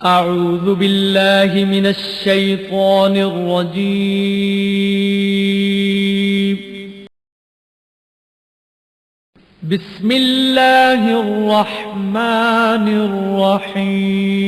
أعوذ بالله من الشيطان الرجيم. بسم الله الرحمن الرحيم.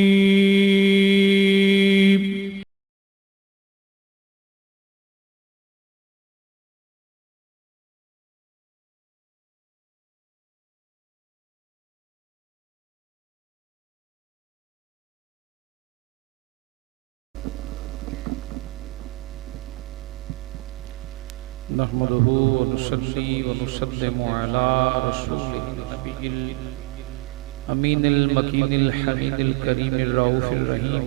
نحمده ونصلي ونسلم على رسوله النبي الأمين المكين الحميد الكريم الرؤوف الرحيم.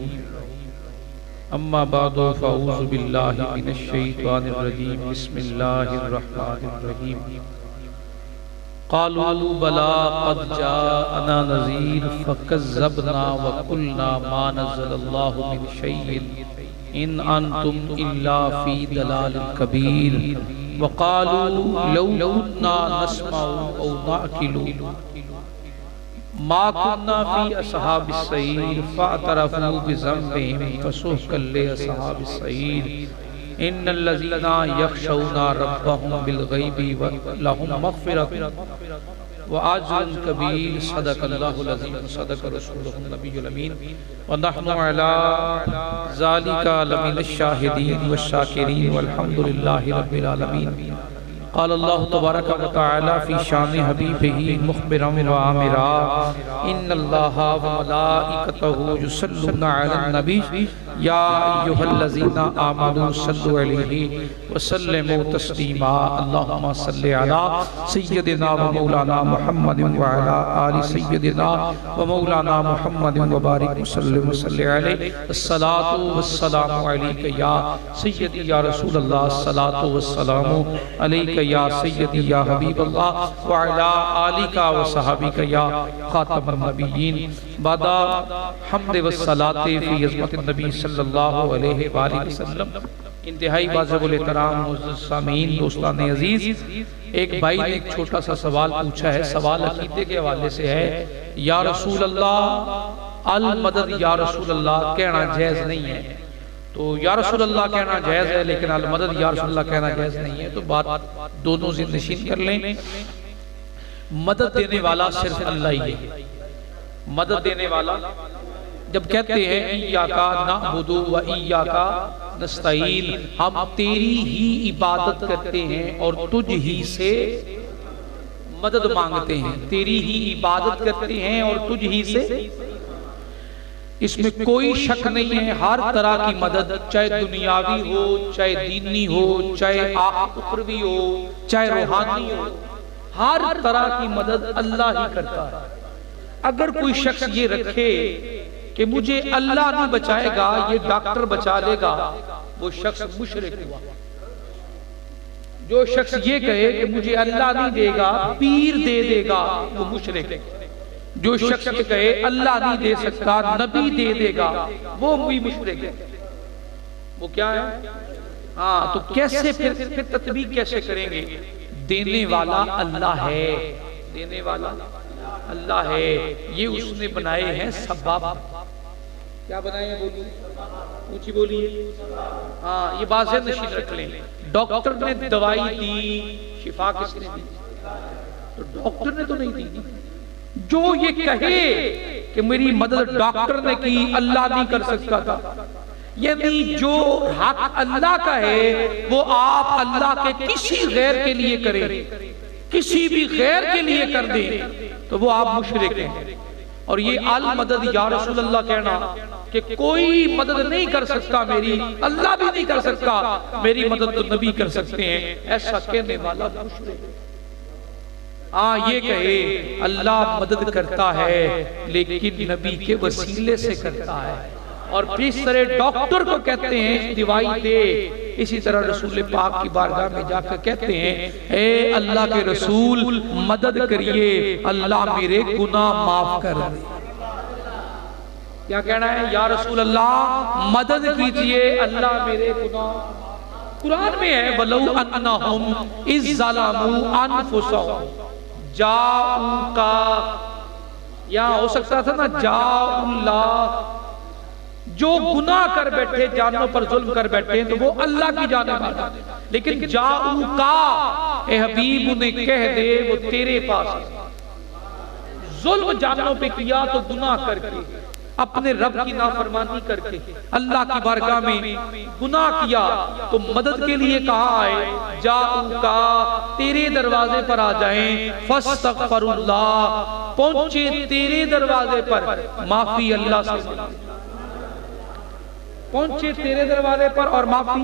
أما بعد فأعوذ بالله من الشيطان الرجيم. بسم الله الرحمن الرحيم. قالوا بلى قد جاءنا نذير فكذبنا وقلنا ما نزل الله من شيء إن أنتم إلا في ضلال كبير. وقالوا لو كنا نسمع أو نعقل ما كنا في أصحاب السعير فاعترفوا بذنبهم فسحقا لأصحاب السعير. إن الذين يخشون ربهم بالغيب لهم مغفرة وأجر كبير. صدق الله العظيم صدق رسوله النبي الأمين ونحن على ذلك لمن الشاهدين والشاكرين والحمد لله رب العالمين. قال الله تبارك وتعالى في شان حبيبه مخبرا وآمرا إن الله وملائكته يصلون على النبي يا أيها الذين آمنوا صلوا عليه وسلموا تسليما. اللهم صل على سيدنا ومولانا محمد وعلى آل سيدنا ومولانا محمد وبارك وسلم وصل عليه. الصلاة والسلام عليك يا سيدي يا رسول الله. الصلاة والسلام عليك یا سیدی یا حبیب اللہ وعلا آلکا وصحابیکا یا خاتم النبیین. بعد حمد والصلاة فی عظمت النبی صلی اللہ علیہ وآلہ وسلم. انتہائی واجب الاحترام معزز سامعین دوستان عزیز، ایک بھائی نے ایک چھوٹا سا سوال پوچھا ہے. سوال عقیدے کے حوالے سے ہے. یا رسول اللہ المدد یا رسول اللہ کہنا جائز نہیں ہے. تو یا رسول اللہ کہنا جائز ہے لیکن المدد یا رسول اللہ کہنا جائز نہیں ہے. تو بات دونوں ذہن نشین کر لیں. مدد دینے والا صرف اللہ ہی ہے. مدد دینے والا جب کہتے ہیں ایاکا نعبد و ایاکا نستعین، ہم تیری ہی عبادت کرتے ہیں اور تجھ ہی سے مدد مانگتے ہیں. تیری ہی عبادت کرتے ہیں اور تجھ ہی سے. اس میں کوئی شک نہیں ہے ہر طرح کی مدد، چاہے دنیاوی ہو، چاہے دینی ہو، چاہے اخروی ہو، چاہے روحانی ہو، ہر طرح کی مدد اللہ ہی کرتا ہے. اگر کوئی شخص یہ رکھے کہ مجھے اللہ نہیں بچائے گا یہ ڈاکٹر بچا لے گا، وہ شخص مشرک ہوا. جو شخص یہ کہے کہ مجھے اللہ نہیں دے گا پیر دے دے گا، وہ مشرک ہے. جو شخص یہ کہے اللہ نہیں دے سکتا نبی دے دے گا، وہ بھی مشرک ہے. وہ کیا ہے؟ تو کیسے پھر تطبیق کیسے کریں گے؟ دینے والا اللہ ہے. دینے والا اللہ ہے. یہ اس نے بنائے ہیں سبب. کیا بنائے ہیں؟ بولیے اونچی بولیے. یہ بات ذہن نشین رکھ لیں. ڈاکٹر نے دوائی دی، شفا کس نے دی؟ تو ڈاکٹر نے تو نہیں دی. جو یہ کہے کہ میری مدد ڈاکٹر نے کی اللہ نہیں کر سکتا تھا، یعنی جو حق اللہ کا ہے وہ آپ اللہ کے کسی غیر کے لیے کریں، کسی بھی غیر کے لیے کر دیں تو وہ آپ مشرک ہیں. اور یہ المدد یا رسول اللہ کہنا کہ کوئی مدد نہیں کر سکتا میری، اللہ بھی نہیں کر سکتا میری مدد تو نبی کر سکتے ہیں، ایسا کہنے والا مشرک ہے. یہ کہے اللہ مدد کرتا ہے لیکن نبی کے وسیلے سے کرتا ہے. اور پھر اس طرح ڈاکٹر کو کہتے ہیں دوائی دے، اسی طرح رسول پاک کی بارگاہ میں جا کر کہتے ہیں اے اللہ کے رسول مدد کریے، اللہ میرے گناہ معاف کر دے. کیا کہنا ہے؟ یا رسول اللہ مدد کیجئے، اللہ میرے گناہ. قرآن میں ہے وَلَوْ أَنَّهُمْ إِذْ ظَلَمُوا أَنفُسَهُمْ جاؤکا، یہاں ہو سکتا تھا نا جاؤ اللہ، جو گناہ کر بیٹھے، جانوں پر ظلم کر بیٹھے تو وہ اللہ کی جانب آتا، لیکن جاؤ کا اے حبیب انہیں کہہ دے وہ تیرے پاس ظلم جانوں پہ کیا تو گناہ کر کے، اپنے رب کی نافرمانی کر کے، اللہ کی بارگاہ میں گناہ کیا تو مدد کے لیے کہا ہے جاؤ کا تیرے دروازے پر آ جائیں، فاستغفر اللہ پہنچے تیرے دروازے پر معافی اللہ سے، پہنچے تیرے دروازے پر اور معافی،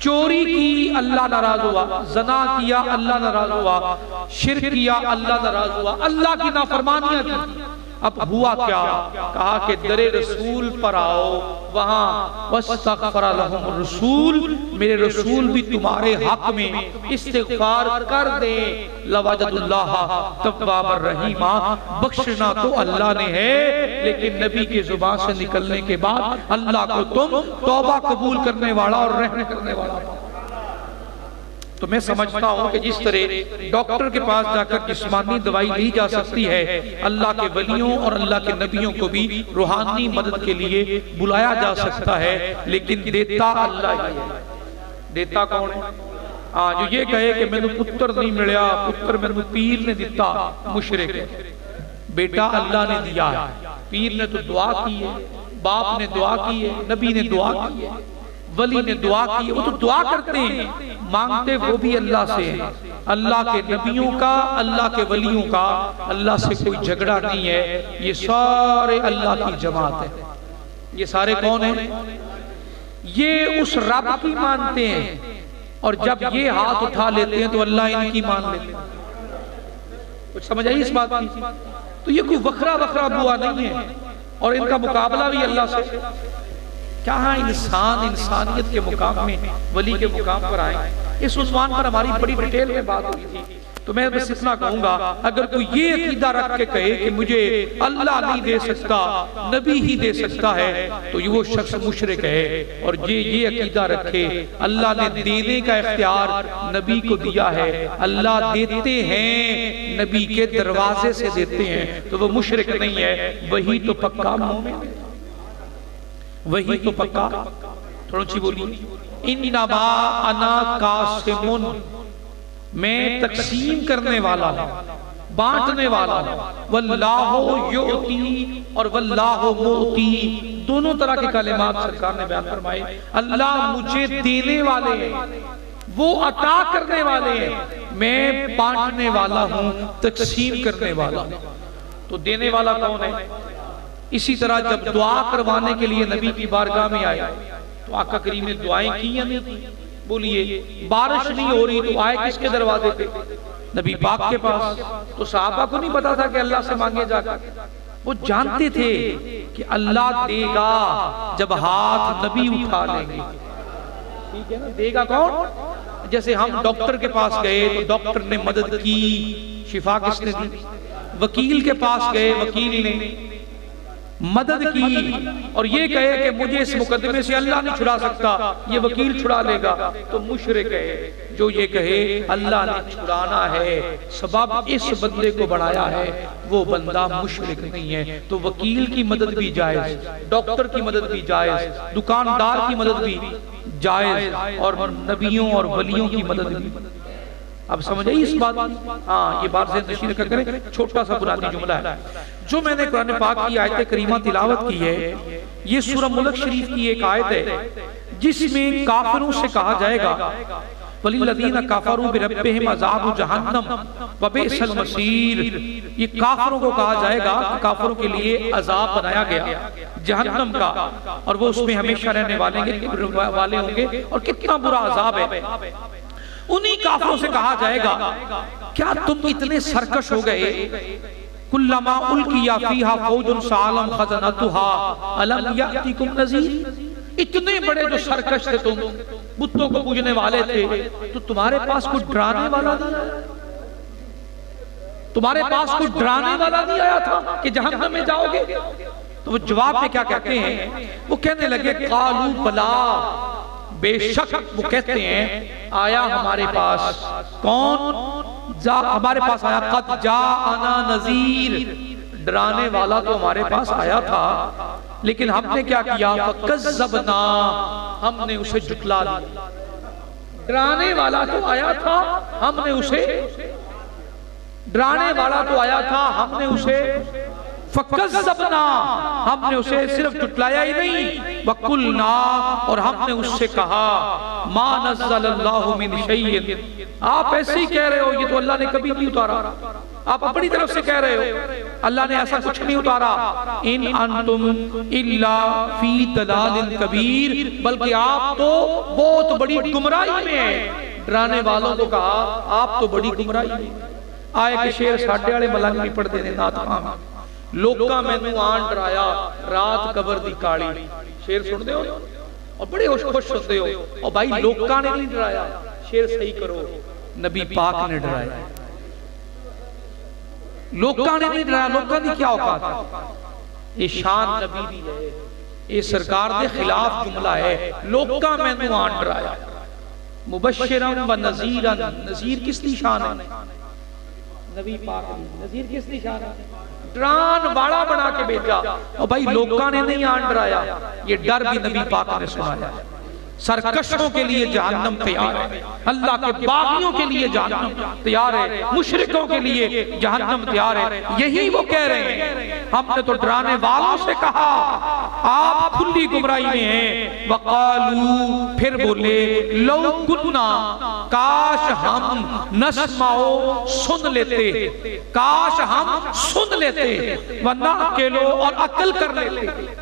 چوری کی اللہ ناراض ہوا، زنا کیا اللہ ناراض ہوا، شرک کیا اللہ ناراض ہوا، اللہ کی نافرمانیاں کی، اب ہوا کیا؟ کہا کہ در رسول پر آؤ، وہاں واستغفر لہم الرسول، میرے رسول بھی تمہارے حق میں استغفار کر دیں، لوجد اللہ توابا الرحیما، بخشنا تو اللہ نے ہے، لیکن نبی کی زبان سے نکلنے کے بعد اللہ کو تم توبہ قبول کرنے والا اور رحم کرنے والا۔ تو میں سمجھتا ہوں کہ جس طرح ڈاکٹر کے پاس جا کر جسمانی دوائی لی جا سکتی ہے، اللہ کے ولیوں اور اللہ کے نبیوں کو بھی روحانی مدد کے لیے بلایا جا سکتا ہے، لیکن دیتا اللہ ہی ہے۔ دیتا کون ہے؟ جو یہ کہے کہ میں نے پتر نہیں ملیا، پتر میں نے پیر نے دیتا، مشرک ہے۔ بیٹا اللہ نے دیا ہے، پیر نے تو دعا کی ہے، باپ نے دعا کی ہے، نبی نے دعا کی ہے، ولی نے دعا کی ہے، وہ تو دعا کرتے ہیں، مانگتے وہ بھی اللہ سے ہیں۔ اللہ کے نبیوں کا، اللہ کے ولیوں کا اللہ سے کوئی جھگڑا نہیں ہے، یہ سارے اللہ کی جماعت ہے۔ یہ سارے کون ہیں؟ یہ اس رب کی مانتے ہیں، اور جب یہ ہاتھ اٹھا لیتے ہیں تو اللہ ان کی مان لیتے ہیں۔ کچھ سمجھ آئی اس بات کی؟ تو یہ کوئی وکھرا بوا نہیں ہے، اور ان کا مقابلہ بھی اللہ سے۔ کہاں انسان انسانیت کے مقام میں ولی کے مقام پر آئیں؟ اس عنوان پر ہماری بڑی ڈیٹیل میں بات ہوئی تھی، تو میں بس اتنا کہوں گا، اگر کوئی یہ عقیدہ رکھ کے کہے کہ مجھے اللہ نہیں دے سکتا، نبی ہی دے سکتا ہے، تو یہ وہ شخص مشرک ہے۔ اور یہ عقیدہ رکھے اللہ نے دینے کا اختیار نبی کو دیا ہے، اللہ دیتے ہیں، نبی کے دروازے سے دیتے ہیں، تو وہ مشرک نہیں ہے، وہی تو پکا مومن ہے، وہی تو پکا۔ تھوڑا چی بولی، انما انا قاسمن، میں تقسیم کرنے والا ہوں، بانٹنے والا ہوں، واللہ یعطی اور واللہ معطی، دونوں طرح کے کلمات سرکار نے بیان فرمائے۔ اللہ مجھے دینے والے ہیں، وہ عطا کرنے والے ہیں، میں بانٹنے والا ہوں، تقسیم کرنے والا ہوں۔ تو دینے والا کون ہے؟ اسی طرح جب دعا کروانے کے لیے نبی کی بارگاہ میں آئے تو آقا کریم نے دعائیں کی یا نہیں کی؟ بولیے، بارش نہیں ہو رہی تو آئے کس کے دروازے پہ؟ نبی پاک کے پاس۔ تو صحابہ کو نہیں پتا تھا کہ اللہ سے مانگے جا کر، وہ جانتے تھے کہ اللہ دے گا جب ہاتھ نبی اٹھا لیں گے۔ ٹھیک ہے نا، دے گا کون؟ جیسے ہم ڈاکٹر کے پاس گئے تو ڈاکٹر نے مدد کی، شفا کس نے دی؟ وکیل کے پاس گئے، وکیل نے مدد کی، اور یہ کہے کہ مجھے اس مقدمے سے اللہ نہیں چھڑا سکتا، یہ وکیل چھڑا لے گا، تو مشرک ہے۔ جو یہ کہے اللہ نے چھڑانا ہے، سبب اس بندے کو بڑھایا ہے، وہ بندہ مشرک نہیں ہے۔ تو وکیل کی مدد بھی جائز، ڈاکٹر کی مدد بھی جائز، دکاندار کی مدد بھی جائز، اور نبیوں اور ولیوں کی مدد بھی۔ اب سمجھ آئی اس بات؟ ہاں، یہ بات ذہن نشین رکھا کریں۔ چھوٹا سا بنیادی جملہ ہے جو میں نے قرآن پاک کی آیت کریمہ تلاوت کی ہے، یہ سورہ ملک شریف کی ایک آیت ہے جس میں کافروں سے کہا جائے گا وَلِلَّذِينَ كَفَرُوا بِرَبِّهِمْ عَذَابُ جَهَنَّمَ وَبِئْسَ الْمَصِيرُ، یہ کافروں کو کہا جائے گا کہ کافروں کے لیے عذاب بنایا گیا جہنم کا، اور وہ اس میں ہمیشہ رہنے والے ہوں گے، اور کتنا برا عذاب ہے۔ انہی کافروں سے کہا جائے گا کیا تم اتنے سرکش ہو گئے؟ کلما القی فیہا فوج سالم خزنتھا الم یاتکم نذیر، اتنے بڑے جو سرکش تھے تم، بتوں کو پوجنے والے تھے، تو تمہارے پاس کوئی ڈرانے والا نہیں آیا؟ تمہارے پاس کوئی ڈرانے والا نہیں آیا تھا کہ جہنم میں جاؤ گے؟ تو وہ جواب میں کیا کہتے ہیں؟ وہ کہنے لگے قالوا بلا، بے شک وہ کہتے ہیں آیا ہمارے پاس، کون؟ ہمارے پاس آیا قد جاءنا نذیر، ڈرانے والا تو ہمارے پاس آیا تھا لیکن ہم نے کیا کیا؟ فَكَذَّبْنَا، ہم نے اسے جھٹلا دیا۔ ڈرانے والا تو آیا تھا، ہم نے اسے ڈرانے والا تو آیا تھا، ہم نے اسے فَكَذَّبْنَا، ہم نے اسے صرف جھٹلایا ہی نہیں، وَقُلْنَا، اور ہم نے اس سے کہا مَا نَزَّلَ اللَّهُ مِنْ شَيْءٍ، آپ ایسے ہی کہہ رہے ہو یہ تو اللہ نے کبھی نہیں اتارا، آپ اپنی طرف سے کہہ رہے ہو اللہ نے ایسا کچھ نہیں اتارا، ان انتم الا فی ضلال کبیر، بلکہ آپ تو بہت بڑی گمراہی میں ہیں۔ ڈرانے والوں کو کہا آپ تو بڑی گمراہی میں۔ آئے کہ شیر ساڈے والے ملنگ نہیں پڑھ دینے نات خان، لوکاں میں نو آن ڈرایا رات قبر دی کالی، شیر سن دے ہو اور بڑے خوش ہوتے ہو، اور بھائی لوکاں نے نہیں ڈرایا، شیر صحیح کرو، نبی پاک نے ڈرایا۔ لوکاں نے نہیں ڈرایا، لوکاں دی کیا اوقات ہے؟ یہ شان نبی دی ہے، یہ سرکار دے خلاف جملہ ہے، لوکاں میں نو آن ڈرایا۔ مبشرن و نذیرن، نذیر کس دی شان ہے؟ نبی پاک، نذیر کس دی شان ہے؟ ڈران والا بنا کے بھیجا، اور بھائی لوکاں نے نہیں آن ڈرایا، یہ ڈر بھی نبی پاک نے سنایا۔ سرکشوں کے لیے جہنم تیار ہے، اللہ کے باغیوں کے لیے جہنم تیار ہے، مشرکوں کے لیے جہنم تیار ہے، یہی وہ کہہ رہے ہیں۔ ہم نے تو ڈرانے والوں سے کہا آپ کھلی گمراہی میں ہیں، وقالو، پھر بولے لو کنا، کاش ہم نسمعو، سن لیتے، کاش ہم سن لیتے، ونعقلو، اور عقل کر لیتے،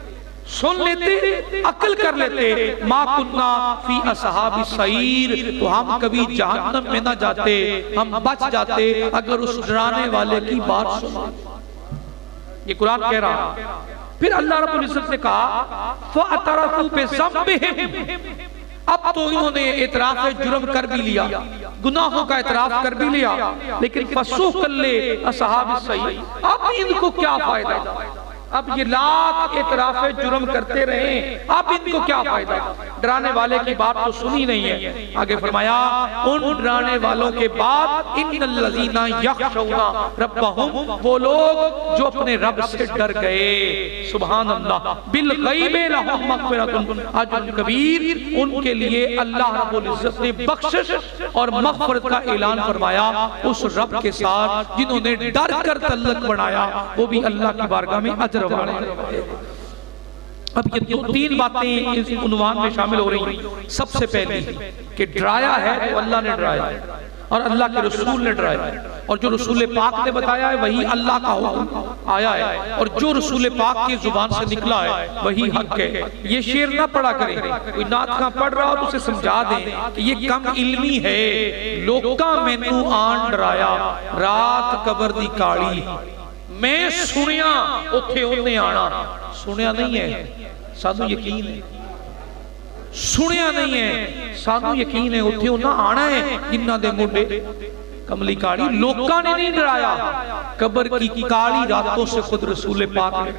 سن لیتے، عقل کر لیتے، ما کننا فی اصحاب السعیر، تو ہم کبھی جہنم میں نہ جاتے، ہم بچ جاتے اگر اس ڈرانے والے کی بات سنا۔ یہ قرآن کہہ رہا۔ پھر اللہ رب العزت نے کہا فَأَتَرَفُوا بِذَنبِهِمْ، اب تو انہوں نے اعتراف جرم کر بھی لیا، گناہوں کا اعتراف کر بھی لیا، لیکن فَسُوقًا لِأَصْحَابِ السَّعِيرِ، اب ان کو کیا فائدہ؟ اب یہ لاکھ اعتراف جرم کرتے رہیں، اب ان کو کیا فائدہ؟ ڈرانے والے کی بات تو سنی نہیں ہے۔ آگے فرمایا ان ڈرانے والوں کے بعد ان الذین یخشون ربہم، وہ لوگ جو اپنے رب سے ڈر گئے، سبحان اللہ، بالغیب لہم مغفرۃ اجر کبیر، ان کے لیے اللہ رب العزت نے بخشش اور مغفرت کا اعلان فرمایا اس رب کے ساتھ جنہوں نے ڈر کر تعلق بنایا، وہ بھی اللہ کی بارگاہ میں اجر والے۔ اب یہ دو تین باتیں اس عنوان میں شامل ہو رہی ہیں۔ سب سے پہلی کہ ڈرایا ہے تو اللہ نے ڈرایا ہے اور اللہ کے رسول نے ڈرایا ہے، اور جو رسول پاک نے بتایا ہے وہی اللہ کا حکم آیا ہے، اور جو رسول پاک کی زبان سے نکلا ہے وہی حق ہے۔ یہ شعر نہ پڑھا کریں، کوئی نعت خواں پڑھ رہا ہو تو اسے سمجھا دیں کہ یہ کم علمی ہے۔ لوکاں میں نو آن ڈرایا رات قبر دی کالی، میں سنیا اتھے انہیں آنا، سنیا نہیں ہے سانو یقین ہے، سنیا نہیں ہے سانو یقین ہے، اتھے انہیں آنا ہے جنہ دے منڈے کملی کالی۔ لوکاں نے نہیں ڈرایا، قبر کی کالی راتوں سے خود رسول پاک نے،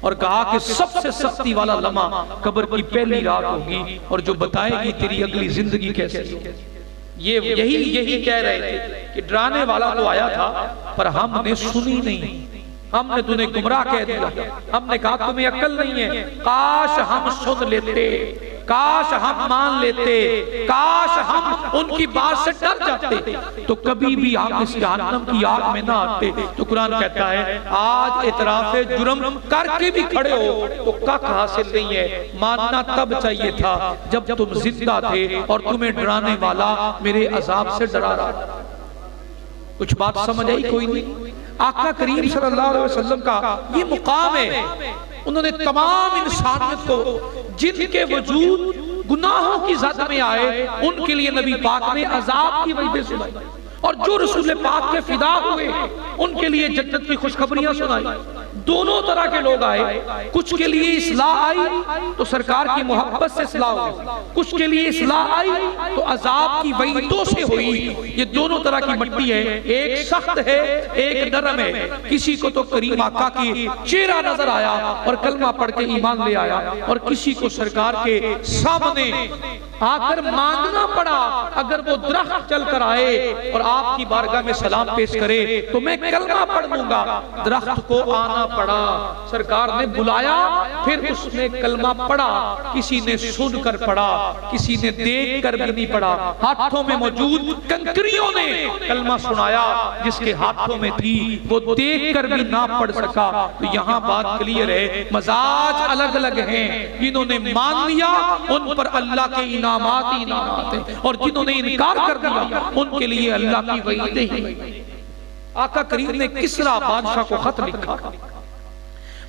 اور کہا کہ سب سے سختی والا لمحہ قبر کی پہلی رات ہوگی اور جو بتائے گی تیری اگلی زندگی کیسے ہوگی۔ یہی کہہ رہے تھے کہ ڈرانے والا تو آیا تھا پر ہم نے سنی نہیں، ہم نے تمہیں گمراہ کہہ دیا، ہم نے کہا تمہیں عقل نہیں ہے، کاش ہم سن لیتے، کاش ہم مان لیتے، کاش ہم ان کی بات سے ڈر جاتے تو کبھی بھی ہم اس جہنم کی آگ میں نہ آتے۔ تو قرآن کہتا ہے آج اعتراف جرم کر کے بھی کھڑے ہو تو کک حاصل نہیں ہے، ماننا تب چاہیے تھا جب تم زندہ تھے اور تمہیں ڈرانے والا میرے عذاب سے ڈرا رہا تھا۔ کچھ بات سمجھ آئی؟ کوئی نہیں؟ آقا کریم صلی اللہ علیہ وسلم کا یہ مقام ہے، انہوں نے تمام انسانیت کو جن کے وجود گناہوں کی زد میں آئے ان کے لیے نبی پاک نے عذاب کی وعدیں سنائی، اور جو رسول پاک کے فدا ہوئے ان کے لیے جنت کی خوشخبریاں سنائی۔ دونوں طرح کے لوگ آئے، کچھ کے لیے اصلاح آئی تو سرکار کی محبت سے اصلاح ہوئی، کچھ کے لیے اصلاح آئی تو عذاب کی وعیدوں سے ہوئی۔ یہ دونوں طرح کی مٹی ہے، ایک سخت ہے ایک نرم ہے۔ کسی کو تو کریم آقا کی چہرہ نظر آیا اور کلمہ پڑھ کے ایمان لے آیا، اور کسی کو سرکار کے سامنے آ کر مانگنا پڑا، اگر وہ درخت چل کر آئے اور آپ کی بارگاہ میں سلام پیش کرے تو میں کلمہ پڑھ لوں گا۔ درخت کو آنا پڑا، سرکار نے بلایا، پھر اس نے کلمہ پڑھا۔ کسی نے سن کر پڑھا، کسی نے دیکھ کر بھی نہیں پڑھا، ہاتھوں میں موجود کنکریوں نے کلمہ سنایا، جس کے ہاتھوں میں تھی وہ دیکھ کر بھی نہ پڑھ سکا۔ تو یہاں بات کلیئر ہے، مزاج الگ الگ ہیں۔ جنہوں نے مان لیا ان پر اللہ کے انعامات ہی انعامات ہیں، اور جنہوں نے انکار کر دیا ان کے لیے اللہ کی وعیدیں ہی۔ آقا کریم نے کسرا بادشاہ کو خط لکھا۔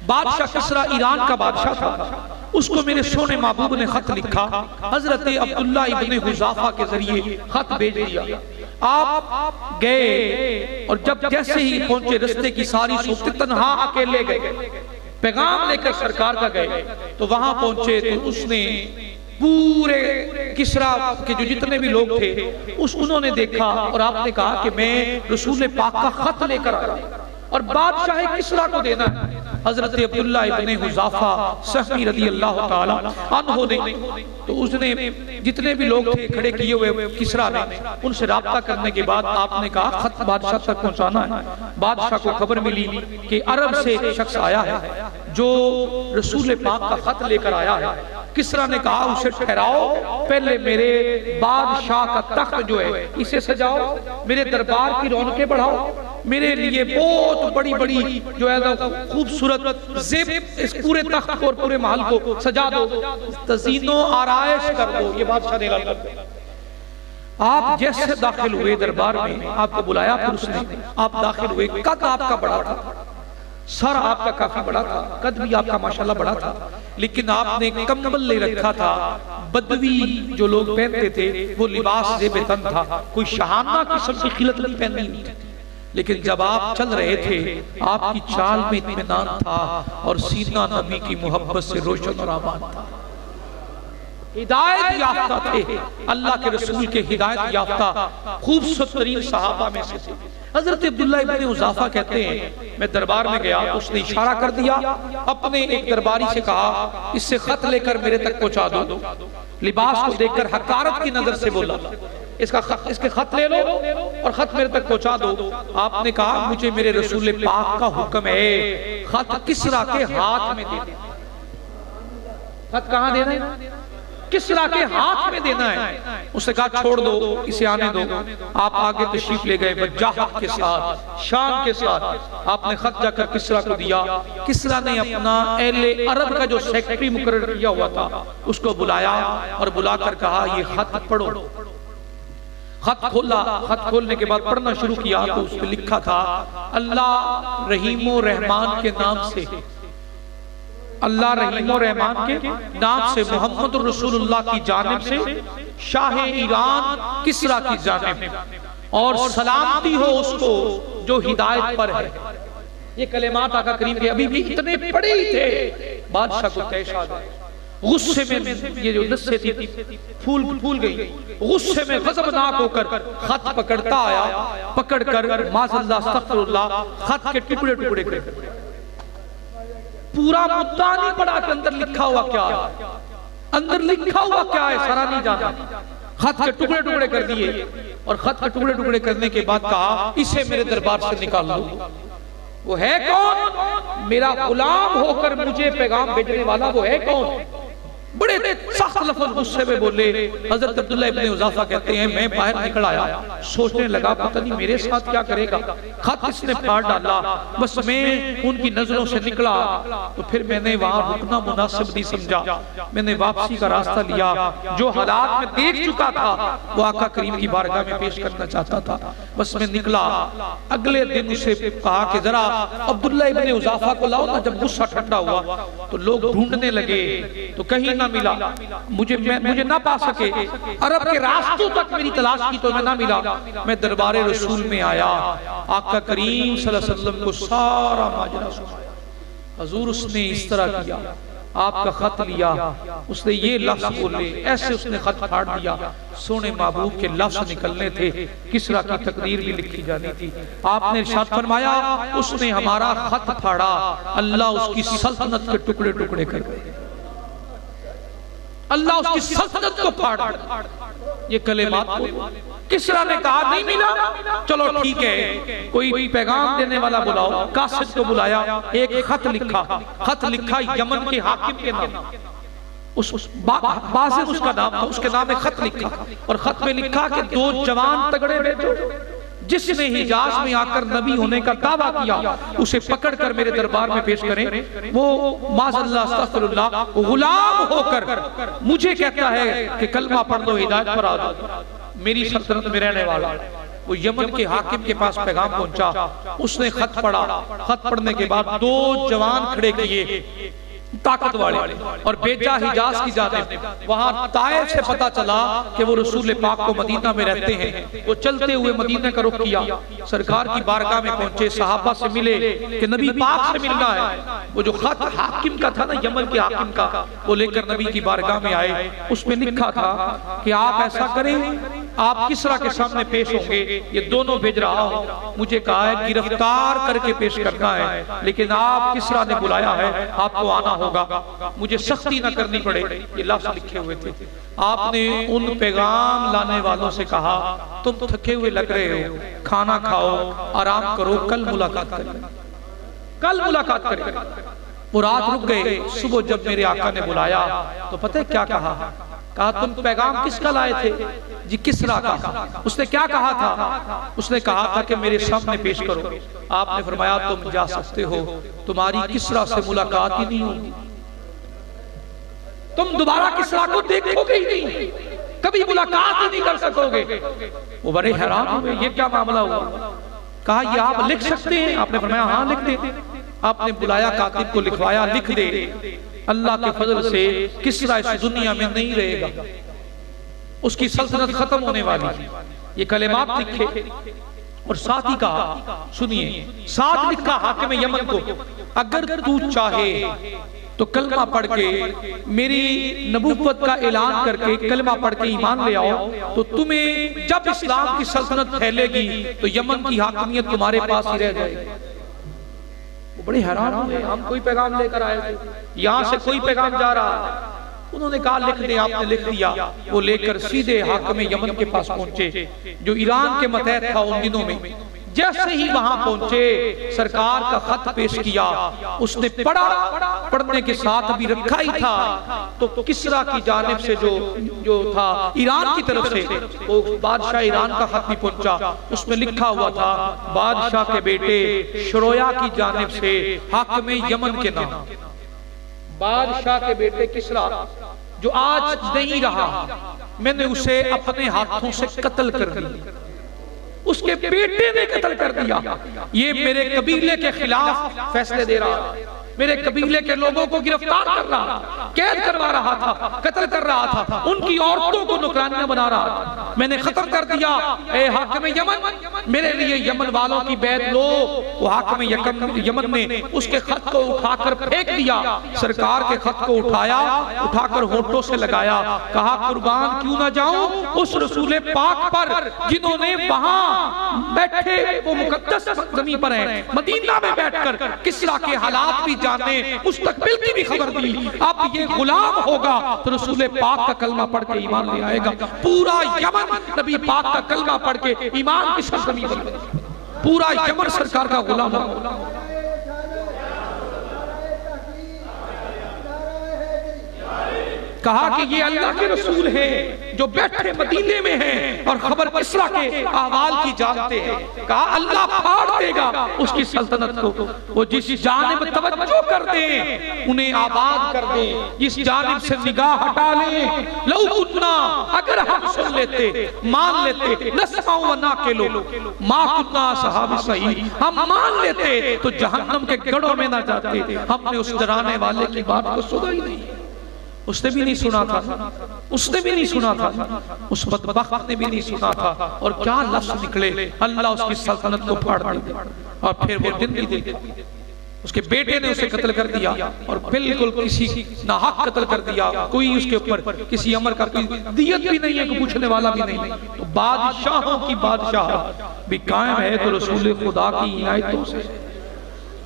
بادشاہ کسرا ایران کا بادشاہ تھا، اس کو میرے سونے محبوب نے خط لکھا، حضرت عبداللہ ابن حذافہ کے ذریعے خط بھیج دیا۔ آپ گئے اور جب جیسے ہی پہنچے رستے کی ساری صورتیں تنہا اکیلے گئے، پیغام لے کر سرکار کا گئے تو وہاں پہنچے تو اس نے پورے کسرا کے جو جتنے بھی لوگ تھے انہوں نے دیکھا، اور آپ نے کہا کہ میں رسول پاک کا خط لے کر آیا اور بادشاہ کسرا کو دینا ہے۔ حضرت عبداللہ ابن حذافہ سہمی رضی اللہ تعالیٰ عنہ نے تو اس نے جتنے بھی لوگ تھے کھڑے کیے ہوئے کسرا نے ان سے رابطہ کرنے کے بعد آپ نے کہا خط بادشاہ تک پہنچانا ہے۔ بادشاہ کو خبر ملی کہ عرب سے ایک شخص آیا ہے جو رسول پاک کا خط لے کر آیا ہے۔ کسرا نے کہا اسے ٹھہراؤ، پہلے میرے بادشاہ کا تخت جو ہے اسے سجاؤ، میرے دربار کی رونقیں بڑھاؤ، میرے لیے بہت بڑی بڑی جو ہے خوبصورت زیب اس پورے تخت کو اور پورے محل کو سجا دو، تزئین و آرائش کر دو۔ یہ بادشاہ نے اعلان کیا۔ آپ جیسے داخل ہوئے دربار میں، آپ کو بلایا، پھر اس نے آپ داخل ہوئے، قد آپ کا بڑا تھا، سر آپ کا کافی بڑا تھا، قد بھی آپ کا ماشاءاللہ بڑا تھا، لیکن آپ نے کمبل لے رکھا تھا۔ بدوی جو لوگ پہنتے تھے وہ لباس زیب تن تھا، کوئی شاہانہ قسم کی خلعت نہیں پہنی ہوئی تھی۔ لیکن جب آپ چل رہے تھے آپ کی چال میں اطمینان تھا اور سینہ نبی کی محبت سے روشن اور آباد تھا۔ ہدایت یافتہ تھے، اللہ کے رسول کے ہدایت یافتہ خوبصورت ترین صحابہ میں سے تھے۔ حضرت عبداللہ ابن حذافہ کہتے ہیں میں دربار میں گیا، اس نے اشارہ کر دیا، اپنے ایک درباری سے کہا اس سے خط لے کر میرے تک پہنچا دو۔ لباس کو دیکھ کر حقارت کی نظر سے بولا اس کے خط لے لو اور خط میرے تک پہنچا دو۔ آپ نے کہا مجھے میرے رسول پاک کا حکم ہے خط کسرا کے ہاتھ میں دینا۔ خط کہاں دینا ہے؟ کسرا کے ہاتھ میں دینا ہے۔ اس نے کہا چھوڑ دو، اسے آنے دو۔ آپ آگے تشریف لے گئے وجاہت کے ساتھ، شان کے ساتھ۔ آپ نے خط جا کر کسرا کو دیا۔ کسرا نے اپنا اہل عرب کا جو سیکٹری مقرر کیا ہوا تھا اس کو بلایا اور بلا کر کہا یہ خط پڑھو۔ خط کھولا، خط کھولنے کے بعد پڑھنا شروع کیا تو اس پہ لکھا تھا اللہ رحیم و رحمان کے نام سے، اللہ رحیم و رحمان کے نام سے محمد رسول اللہ کی جانب سے شاہ ایران کسرا کی جانب، اور سلامتی ہو اس کو جو ہدایت پر ہے۔ یہ کلمات آقا کریم کے ابھی بھی اتنے پڑے ہی تھے، بادشاہ کو تیش آ گئے، غصے میں یہ جو نسیں تھی پھول گئی، غصے میں غضبناک ہو کر خط پکڑتا آیا، پکڑ کر معاذ اللہ استغفر اللہ خط کے ٹکڑے ٹکڑے کر پورا مدعا نہیں پڑا کہ اندر لکھا ہوا کیا ہے، اندر لکھا ہوا کیا ہے سارا نہیں جانا، خط کے ٹکڑے ٹکڑے کر دیے اور خط کے ٹکڑے ٹکڑے کرنے کے بعد کہا اسے میرے دربار سے نکال لو۔ وہ ہے کون؟ میرا غلام ہو کر مجھے پیغام بھیجنے والا وہ ہے کون؟ بڑے سخت لفظ غصے میں بولے۔ حضرت عبداللہ ابن حذافہ کہتے ہیں میں باہر نکل آیا، سوچنے لگا پتہ نہیں میرے ساتھ کیا کرے گا، خط اس نے پھاڑ ڈالا، بس میں ان کی نظروں سے نکلا تو پھر میں نے وہاں رکنا مناسب نہیں سمجھا، میں نے واپسی کا راستہ لیا، جو حالات میں دیکھ چکا تھا وہ آقا کریم کی بارگاہ میں پیش کرنا چاہتا تھا، بس میں نکلا۔ اگلے دن اسے کہا کہ ذرا عبداللہ ابن حذافہ کو لاؤ نا۔ جب غصہ ٹھنڈا ہوا تو لوگ ڈھونڈنے لگے تو کہیں نہ ملا، مجھے نہ پا سکے، عرب کے راستوں تک میری تلاش کی تو میں نہ ملا۔ میں دربار رسول میں آیا، آقا کریم صلی اللہ علیہ وسلم کو سارا ماجرا سنایا۔ حضور اس نے اس طرح کیا، آپ کا خط لیا، اس نے یہ لفظ بولے، ایسے اس نے خط پھاڑ دیا، سونے محبوب کے لفظ نکلنے تھے، کسریٰ کی تقدیر بھی لکھی جانی تھی۔ آپ نے ارشاد فرمایا اس نے ہمارا خط پھاڑا، اللہ اس کی سلطنت کے ٹکڑے ٹکڑے کر دے، اللہ اس کی سلطنت کو پھاڑ دے۔ یہ کلمات بولو۔ کسریٰ نے کہا نہیں ملا، چلو ٹھیک ہے، کوئی پیغام دینے والا بلاؤ، قاصد کو بلایا، ایک خط لکھا یمن کے حاکم کے نام، بازم اس کا نام تھا، اس کے نام میں خط لکھا، اور خط میں لکھا کہ 2 جوان تگڑے بیٹھو، جس نے حجاز میں آ کر نبی ہونے کا دعویٰ کیا اسے پکڑ کر میرے دربار میں پیش کریں۔ وہ معاذ اللہ استغفر اللہ غلام ہو کر مجھے کہتا ہے کہ کلمہ پڑھ دو، ہدایت پر آ جاؤ، میری سلطنت میں رہنے والا۔ وہ یمن کے حاکم کے پاس پیغام پہنچا، اس نے خط پڑھا، خط پڑھنے کے بعد 2 جوان کھڑے کیے طاقت والے اور بیجا حجاز کی جانب۔ وہاں طائف سے پتا چلا کہ وہ رسول پاک کو مدینہ میں رہتے ہیں، وہ چلتے ہوئے مدینہ کا رخ کیا، سرکار کی بارگاہ میں پہنچے، صحابہ سے ملے کہ نبی پاک سے ملنا ہے۔ وہ جو خط حاکم کا تھا نا، یمن کے حاکم کا، وہ لے کر نبی کی بارگاہ میں آئے، اس میں لکھا تھا کہ آپ ایسا کریں، آپ کسریٰ کے سامنے پیش ہوں گے، یہ دونوں بھیج رہا ہوں، مجھے کہا ہے گرفتار کر کے پیش کرنا ہے، لیکن آپ کسریٰ نے بلایا ہے، آپ کو آنا ہوگا، مجھے سختی نہ کرنی پڑے۔ یہ لفظ لکھے ہوئے تھے۔ آپ نے ان پیغام لانے والوں سے کہا تم تھکے ہوئے لگ رہے ہو، کھانا کھاؤ، آرام کرو، کل ملاقات کریں، کل ملاقات کریں۔ وہ رات رک گئے، صبح جب میرے آقا نے بلایا تو پتہ ہے کیا کہا؟ کہا تم پیغام کس کا لائے تھے؟ جی کسریٰ کا۔ اس نے کیا کہا تھا؟ اس نے کہا تھا کہ میرے سامنے پیش کرو۔ آپ نے فرمایا تم جا سکتے ہو، تمہاری کسریٰ سے ملاقات ہی نہیں ہوگی، تم دوبارہ کسریٰ کو دیکھو گے ہی نہیں، کبھی ملاقات ہی نہیں کر سکو گے۔ وہ بڑے حیران ہوئے، یہ کیا معاملہ ہوا؟ کہا یہ آپ لکھ سکتے ہیں؟ آپ نے فرمایا ہاں لکھ دے۔ آپ نے بلایا کاتب کو، لکھوایا، لکھ دے، اللہ کے فضل سے کسریٰ اس دنیا میں نہیں رہے گا، اس کی سلطنت ختم ہونے والی۔ یہ کلمات لکھے اور ساتھ ہی کہا، سنیے، ساتھ لکھا حاکم یمن کو، اگر تو چاہے تو کلمہ پڑھ کے میری نبوت کا اعلان کر کے کلمہ پڑھ کے ایمان لے آؤ، تو تمہیں جب اسلام کی سلطنت پھیلے گی تو یمن کی حاکمیت تمہارے پاس ہی رہ جائے گی۔ وہ بڑے حیران ہوئے، ہم کوئی پیغام لے کر آئے تھے، یہاں سے کوئی پیغام جا رہا۔ انہوں نے کہا لکھ دے، آپ نے لکھ دیا۔ وہ لے کر سیدھے حاکم یمن کے پاس پہنچے جو ایران کے ماتحت تھا ان دنوں میں۔ جیسے ہی وہاں پہنچے، سرکار کا خط پیش کیا، اس نے پڑھا، پڑھنے کے ساتھ بھی رکھا ہی تھا تو کسریٰ کی جانب سے جو تھا ایران کی طرف سے، وہ بادشاہ ایران کا خط بھی پہنچا، اس میں لکھا ہوا تھا بادشاہ کے بیٹے شرویا کی جانب سے حاکم یمن کے نام۔ بادشاہ کے بیٹے کسریٰ جو آج نہیں رہا، میں نے اسے اپنے ہاتھوں سے قتل کر دیا، اس کے بیٹے نے قتل کر دیا۔ یہ میرے قبیلے کے خلاف فیصلے دے رہا، میرے قبیلے کے لوگوں کو گرفتار کر رہا، قید کروا رہا تھا، قتل کر رہا تھا، ان کی عورتوں کو نوکرانیاں بنا رہا تھا۔ میں نے ختم کر دیا، اے حاکم یمن، میرے لیے یمن والوں کی بیعت لو۔ وہ حاکم یمن نے اس کے خط کو اٹھا کر پھینک دیا، سرکار کے خط کو اٹھایا، اٹھا کر ہونٹوں سے لگایا، کہا قربان کیوں نہ جاؤں اس رسول پاک پر جنہوں نے وہاں بیٹھے، وہ مقدس زمین پر ہیں، مدینہ میں بیٹھ کر کسریٰ کے حالات بھی جانے، مستقبل کی بھی خبر دی۔ اب یہ غلام ہوگا تو رسول پاک کا کلمہ پڑھ کے ایمان لے آئے گا۔ پورا یمن نبی پاک کا کلمہ پڑھ کے ایمان کی سرزمین بن گئی، پورا یمن سرکار کا غلام ہوگا۔ کہا کہ یہ اللہ کے رسول ہیں جو بیٹھے مدینے میں ہیں اور خبر کسریٰ کے احوال کی جانتے ہیں۔ کہا اللہ پھاڑ دے گا اس کی سلطنت کو، وہ جس جانب توجہ کر دیں انہیں آباد کر دیں، جس جانب سے نگاہ ہٹا لیں۔ لو کننا، اگر ہم سن لیتے، مان لیتے، نسمع و ناقلو ما کننا اصحاب السعیر، ہم مان لیتے تو جہنم کے گڑھوں میں نہ جاتے۔ ہم نے اس ڈرانے والے کی بات کو سنا ہی نہیں، اس نے بھی نہیں سنا تھا، اس نے بھی نہیں سنا تھا، اس بدبخت نے بھی نہیں سنا تھا، اور کیا لفظ نکلے، اللہ اس کی سلطنت کو پھاڑ دے اور پھر وہ دن بھی دے۔ اس کے بیٹے نے اسے قتل کر دیا اور بالکل کسی ناحق قتل کر دیا، کوئی اس کے اوپر کسی عمر کا کوئی دیت بھی نہیں ہے، کوئی پوچھنے والا بھی نہیں، تو بادشاہوں کی بادشاہ بھی قائم ہے تو رسول خدا کی عنایتوں سے۔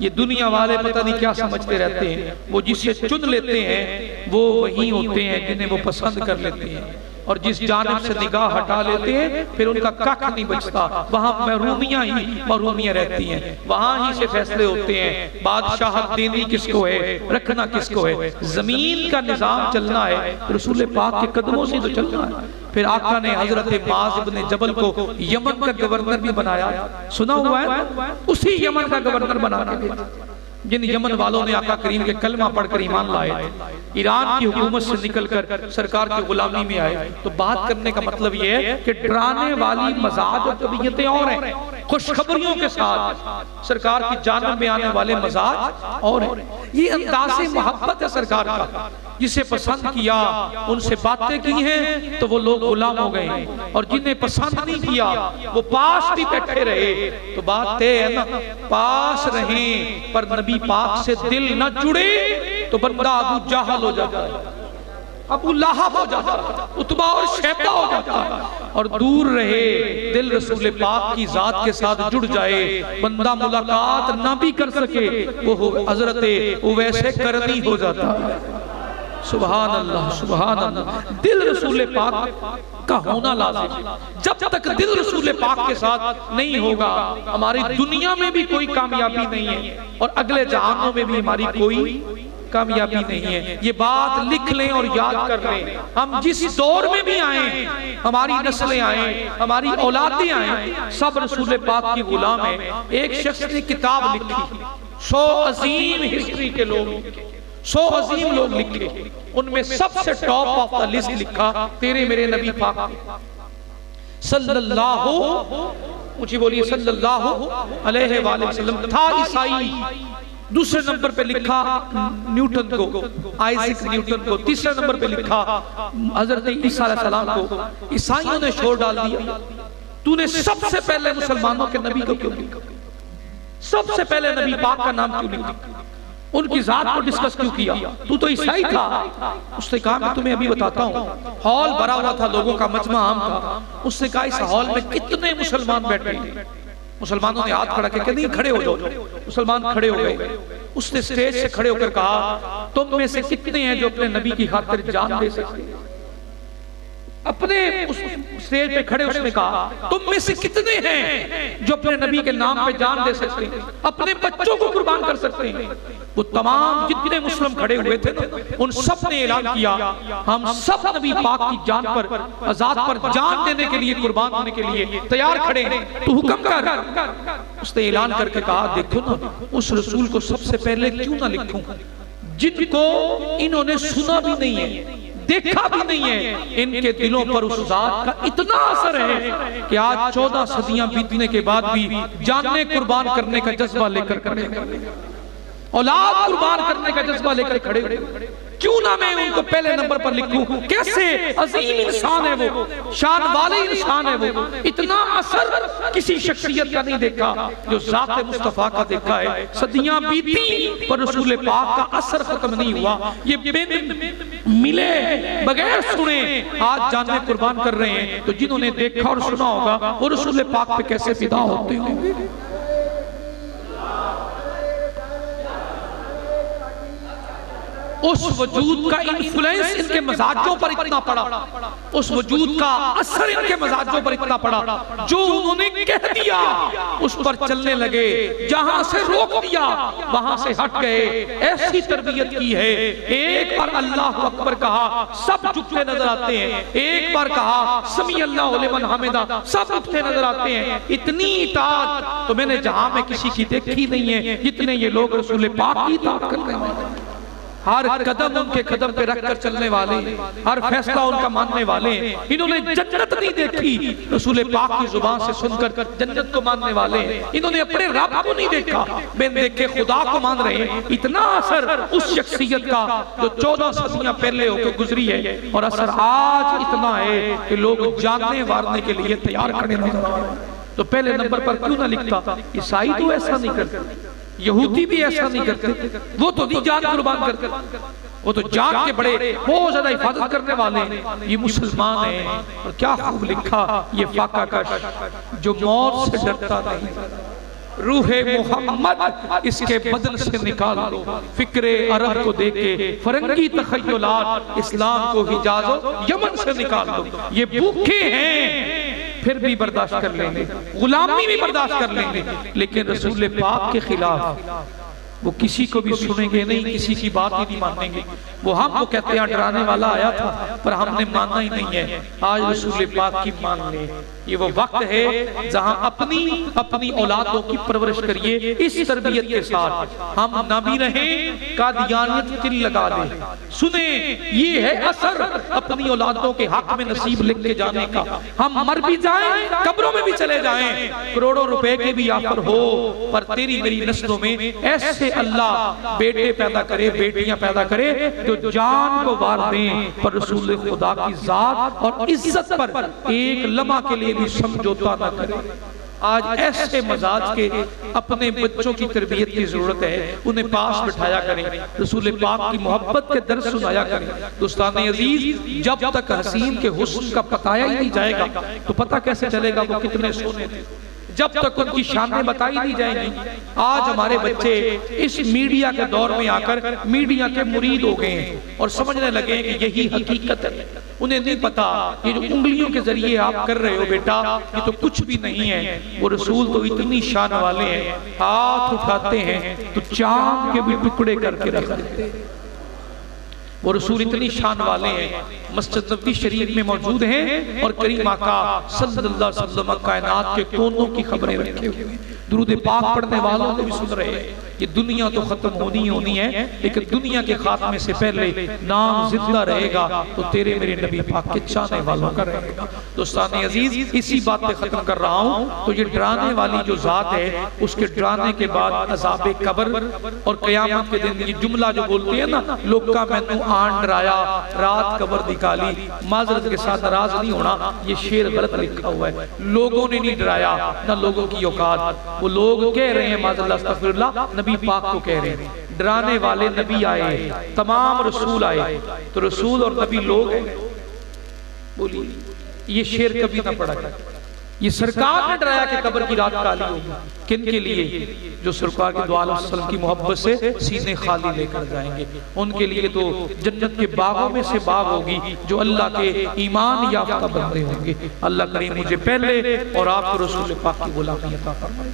یہ دنیا والے پتہ نہیں کیا سمجھتے رہتے ہیں، وہ جسے چن لیتے ہیں وہ وہی ہوتے ہیں جنہیں وہ پسند کر لیتے ہیں، اور جس جانب سے نگاہ ہٹا لیتے ہیں پھر ان کا ککھ نہیں بچتا، وہاں محرومیاں رہتی ہیں، وہاں ہی سے فیصلے ہوتے ہیں بادشاہت دینی کس کو ہے، رکھنا کس کو ہے۔ زمین کا نظام چلنا ہے رسول پاک کے قدموں سے تو چلنا ہے۔ پھر آقا نے حضرت معاذ بن جبل کو یمن کا گورنر بھی بنایا، سنا ہوا ہے، اسی یمن کا گورنر بنا کے جن یمن والوں نے آقا کریم کے کلمہ پڑھ کر ایمان لائے، ایران کی حکومت سے نکل کر سرکار کی غلامی میں آئے۔ تو بات کرنے کا مطلب یہ ہے کہ ڈرانے والی مزاج اور طبیعتیں اور ہیں، خوشخبریوں کے ساتھ سرکار کی جانب میں آنے والے مزاج اور ہیں۔ یہ انداز محبت ہے سرکار کا، جسے پسند کیا ان سے باتیں کی ہیں تو وہ لوگ غلام ہو گئے ہیں، اور جنہیں پسند نہیں کیا وہ پاس بھی بیٹھے رہے۔ تو بات ہے نا، پاس رہیں پر نبی پاک سے دل نہ جڑے تو بندہ ابو جہل ہو جاتا ہے، ابو لہب ہو جاتا ہے، عتبہ اور شیبہ ہو جاتا ہے، اور دور رہے دل رسول پاک کی ذات کے ساتھ جڑ جائے، بندہ ملاقات نہ بھی کر سکے وہ حضرت اویس کرنی ہو جاتا ہے۔ سبحان اللہ سبحان اللہ، دل رسول پاک کا ہونا لازم ہے۔ جب تک دل رسول پاک کے ساتھ نہیں ہوگا ہماری دنیا میں بھی کوئی کامیابی نہیں ہے، اور اگلے جہانوں میں بھی ہماری کوئی کامیابی نہیں ہے۔ یہ بات لکھ لیں اور یاد کر لیں، ہم جس دور میں بھی آئیں، ہماری نسلیں آئیں، ہماری اولادیں آئیں، سب رسول پاک کی غلام ہیں۔ ایک شخص نے کتاب لکھی، 100 عظیم ہسٹری کے لوگ، 100 عظیم لوگ لکھے، ان میں سب سے ٹاپ آف دا لسٹ لکھا تیرے میرے نبی پاک صلی اللہ مجھے بولیے صلی اللہ علیہ وآلہ وسلم تھا عیسائی۔ دوسرے نمبر پہ لکھا نیوٹن کو، آئزک نیوٹن کو۔ تیسرے نمبر پہ لکھا حضرت عیسیٰ علیہ السلام کو۔ عیسائیوں نے شور ڈال دیا، تو نے سب سے پہلے مسلمانوں کے نبی کو کیوں لکھا، سب سے پہلے نبی پاک کا نام کیوں لکھا، ان کی ذات کو ڈسکس کیوں کیا، تو عیسائی تھا۔ اس نے کہا میں تمہیں ابھی بتاتا ہوں، ہال بھرا ہوا تھا، لوگوں کا مجمع عام تھا۔ اس نے کہا اس ہال میں کتنے مسلمان بیٹھے ہیں؟ مسلمانوں نے ہاتھ کھڑا کہ نہیں کھڑے ہو جاؤ، مسلمان کھڑے ہو گئے۔ اس نے سٹیج سے کھڑے ہو کر کہا تم میں سے کتنے ہیں جو اپنے نبی کی خاطر جان دے سکتے ہیں؟ اپنے سٹیج پہ کھڑے اس نے کہا تم میں سے کتنے ہیں جو اپنے نبی کے نام پہ جان دے سکتے ہیں، اپنے بچوں کو قربان کر سکتے ہیں؟ وہ تمام جتنے مسلم کھڑے ہوئے تھے ان سب نے اعلان کیا ہم سب نبی پاک کی جان پر، ذات پر جان دینے کے لیے، قربان ہونے کے لیے تیار کھڑے ہیں، تو حکم کر۔ اس نے اعلان کر کے کہا دیکھو نا، اس رسول کو سب سے پہلے کیوں نہ لکھوں جن کو انہوں نے سنا بھی نہیں ہے، دیکھا بھی نہیں ہے، ان کے دلوں پر اس ذات کا اتنا اثر ہے کہ آج 14 صدیاں بیتنے کے بعد بھی جانیں قربان کرنے کا جذبہ لے کر کھڑے، اولاد قربان کرنے کا جذبہ لے کر کھڑے۔ کیوں نہ میں ان کو پہلے نمبر پر لکھوں؟ کیسے عظیم انسان ہے وہ، شان والے انسان ہے وہ، اتنا اثر کسی شخصیت کا نہیں دیکھا جو ذات مصطفیٰ کا دیکھا ہے۔ صدیاں بیتی پر رسول پاک کا اثر ختم نہیں ہوا۔ یہ بن ملے بغیر سنے آج جانیں قربان کر رہے ہیں، تو جنہوں نے دیکھا اور سنا ہوگا وہ رسول پاک پہ کیسے فدا ہوتے ہوں گے۔ اس وجود کا انفلوئنس ان کے مزاجوں پر اتنا پڑا، اس وجود کا اثر ان کے مزاجوں پر اتنا پڑا، جو انہوں نے کہہ دیا اس پر چلنے لگے، جہاں سے روک دیا وہاں سے ہٹ گئے۔ ایسی تربیت کی ہے، ایک بار اللہ اکبر کہا سب جھکتے نظر آتے ہیں، ایک بار کہا سمیع اللہ لمن حمدہ سب جھکتے نظر آتے ہیں۔ اتنی اطاعت تو میں نے جہاں میں کسی کی دیکھی نہیں ہے جتنے یہ لوگ رسول پاک کی اطاعت کر رہے ہیں۔ ہر قدم ان کے قدم پہ رکھ کر چلنے والے، ہر فیصلہ ان کا ماننے والے۔ انہوں نے جنت نہیں دیکھی، رسول پاک کی زبان سے سن کر جنت کو ماننے والے۔ انہوں نے اپنے رب کو نہیں دیکھا، بن دیکھے خدا کو مان رہے ہیں۔ اتنا اثر اس شخصیت کا جو 14 صدیاں پہلے ہو کے گزری ہے، اور اثر آج اتنا ہے کہ لوگ جاننے وارنے کے لیے تیار کھڑے نظر آ رہے ہیں۔ تو پہلے نمبر پر کیوں نہ لکھتا؟ عیسائی تو ایسا نہیں کرتے، یہودی بھی ایسا نہیں کرتے، وہ تو نہیں جان قربان کرتے، وہ تو جان کے بڑے بہت زیادہ حفاظت کرنے والے ہیں۔ یہ مسلمان ہیں، اور کیا خوب لکھا یہ فاقہ کش، جو موت سے ڈرتا نہیں، روح محمد اس کے بدن سے نکال دو، فکر عرب کو دیکھ کے فرنگی تخیلات اسلام کو حجاز و یمن سے نکال دو۔ یہ بھوکے ہیں پھر بھی برداشت کر لیں گے، غلامی بھی برداشت کر لیں گے، لیکن رسول پاک کے خلاف وہ کسی کو بھی سنیں گے نہیں، کسی کی بات ہی نہیں مانیں گے۔ وہ ہم کو کہتے ہیں ڈرانے والا آیا تھا پر ہم نے مانا ہی نہیں ہے، آج رسول پاک کی مان لیں۔ یہ وہ وقت ہے جہاں اپنی اولادوں کی پرورش کریے اس تربیت کے ساتھ، ہم نہ بھی رہیں قادیانیت دل لگا لیں۔ سنیں یہ ہے اثر اپنی اولادوں کے حق میں نصیب لکھ کے جانے کا، ہم مر بھی جائیں قبروں میں بھی چلے جائیں، کروڑوں روپے کے بھی آفر ہو، پر تیری میری نسلوں میں ایسے اللہ بیٹے پیدا کرے، بیٹیاں پیدا کرے جو جان کو وار دیں پر رسول خدا کی ذات اور عزت پر ایک لمحہ کے لیے بھی سمجھوتا نہ کرے۔ آج ایسے مزاج کے اپنے بچوں کی تربیت کی ضرورت ہے، انہیں پاس بٹھایا کریں، رسول پاک کی محبت کے درس سنایا کریں۔ دوستان عزیز، جب تک حسین کے حسن کا پتایا ہی نہیں جائے گا تو پتہ کیسے چلے گا وہ کتنے سونے تھے؟ جب تک ان کی شانیں بتائی نہیں جائیں گی۔ آج ہمارے بچے اس میڈیا کے دور میں آ کر میڈیا کے مرید ہو گئے ہیں اور سمجھنے لگے ہیں کہ یہی حقیقت ہے۔ انہیں نہیں پتا یہ جو انگلیوں کے ذریعے آپ کر رہے ہو بیٹا یہ تو کچھ بھی نہیں ہے، وہ رسول تو اتنی شان والے ہیں، ہاتھ اٹھاتے ہیں تو چاند کے بھی ٹکڑے کر کے رکھ دیتے ہیں۔ وہ رسول اتنی شان والے ہیں، مسجد نبوی شریف میں موجود ہیں اور کریم آقا صلی اللہ علیہ وسلم کائنات کے کونوں کی خبریں رکھے ہوئے ہیں۔ درود پاک پڑھنے والوں کو بھی سن رہے ہیں۔ یہ دنیا تو ختم ہونی ہے، لیکن دنیا کے خاتمے سے پہلے نام زندہ رہے گا تو تیرے میرے نبی پاک کے چاہنے والوں کا رہے گا۔ دوستان عزیز، اسی بات پہ ختم کر رہا ہوں، تو یہ ڈرانے والی جو ذات ہے اس کے ڈرانے کے بعد عذاب قبر اور قیامت کے دن یہ جملہ جو بولتے ہیں نا، لوکا میں نو آن ڈرایا رات قبر نکالی، معذرت کے ساتھ ناراض نہیں ہونا، یہ شعر غلط لکھا ہوا ہے۔ لوگوں نے نہیں ڈرایا، نہ لوگوں کی اوقات، وہ لوگ کہہ رہے ہیں معاذ اللہ استغفر اللہ، نبی پاک کو کہہ رہے ہیں۔ ڈرانے والے نبی آئے، تمام رسول آئے، تو رسول اور نبی لوگ ہیں۔ بولیے یہ شعر کبھی نہ پڑھا گیا۔ یہ سرکار نے ڈرایا کہ قبر کی رات کالی ہوگی، کن کے لیے؟ جو سرکار کے دعا علیہ السلام کی محبت سے سینے خالی لے کر جائیں گے، ان کے لیے تو جنت کے باغوں میں سے باغ ہوگی جو اللہ کے ایمان یافتہ بندے ہوں گے۔ اللہ کریم مجھے پہلے اور آپ کو رسول پاک کی غلامی عطا فرمائے۔